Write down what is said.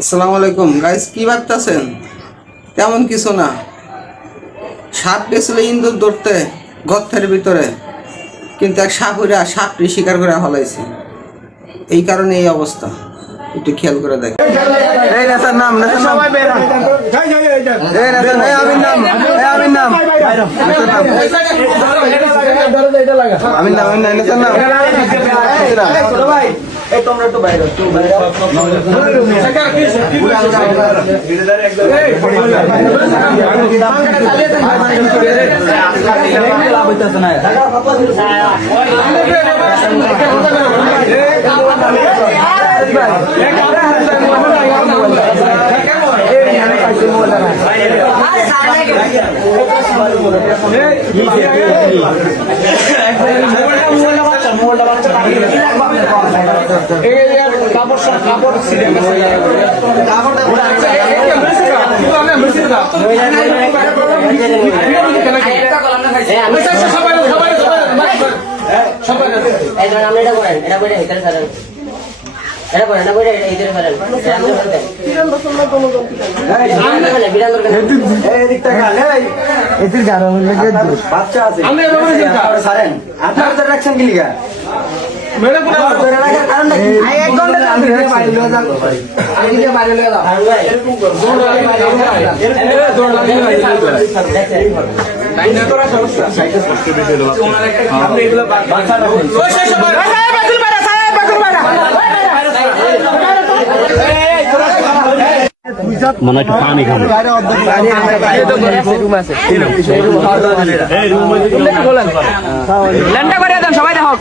আসসালামু আলাইকুম গাইস, কি ভাবতেছেন? তেমন কিছু না। সাপ গেছিল ইন্দুর ধরতে গর্তের ভিতরে, কিন্তু এক সাপুরা সাপটি শিকার করে ফলাইছে। এই কারণে এই অবস্থা, একটু খেয়াল করে দেখ। তোমরা তো বাইরে রাখছেন কি লিগা মনে হয় পানি খাবে সবাই দেখো